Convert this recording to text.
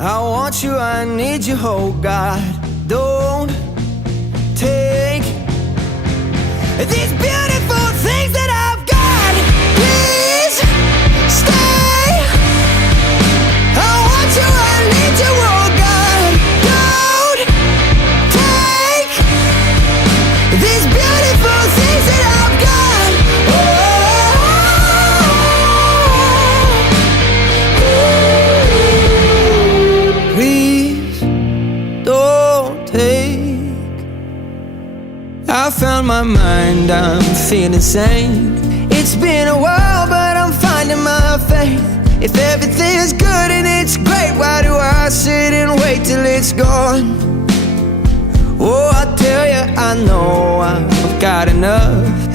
I want you, I need you, oh God. Don't take these beautiful things that I've got. Please stay. I want you, I need you, oh God. Don't take these beautiful things that I've got. Please don't take. I found my mind, I'm feeling sane. It's been a while, but I'm finding my faith. If everything's good and it's great, why do I sit and wait till it's gone? Oh, I tell you, I know I've got enough.